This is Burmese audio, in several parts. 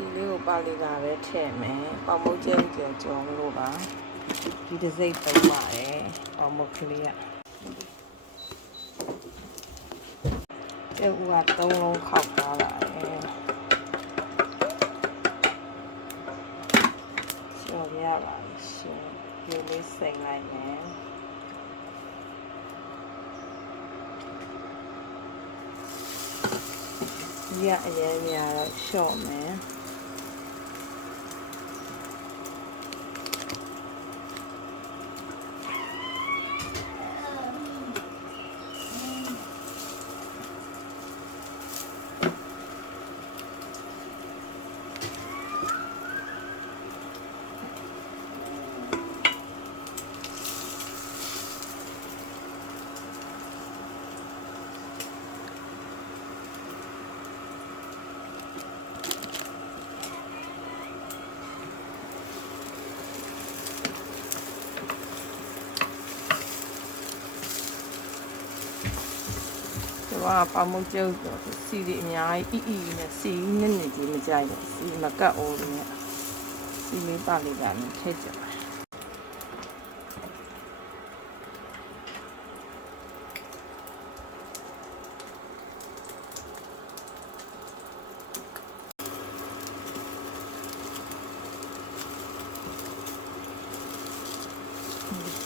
စီလေးကိုပါလီလာပဲထည့်မယ်ပေါင်မုတ်ကျဲကြော်လို့ပါဒီတစ်စိတ်သုံးပါတယ်ပေါင်မုတ်ကလေးကကျုပ်က3လုံးခောက်ထားပါတယ်ကျော်ရပါရှင်ဒီလေးစိတ်လိုက်မယ်ဒီကအရင်များတော့ရှော့မယ်ว่าปลาหมึกเจียวสีဒီအများကြီးအီနဲ့စီနစ်နစ်ကြီးမကြိုက်ဘူးစီမကတ်အိုးနဲ့စီလေးပါလေးကလည်းထည့်ကြပါ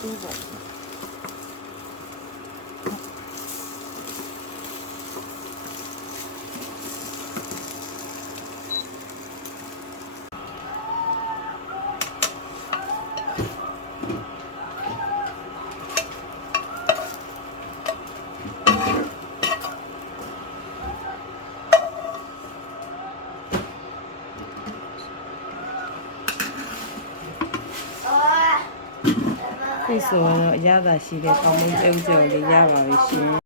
တူပါဒီဆိုတော့အရသာရှိတဲ့ပေါင်မုတ်ကျုပ်လေးရပါပြီရှင်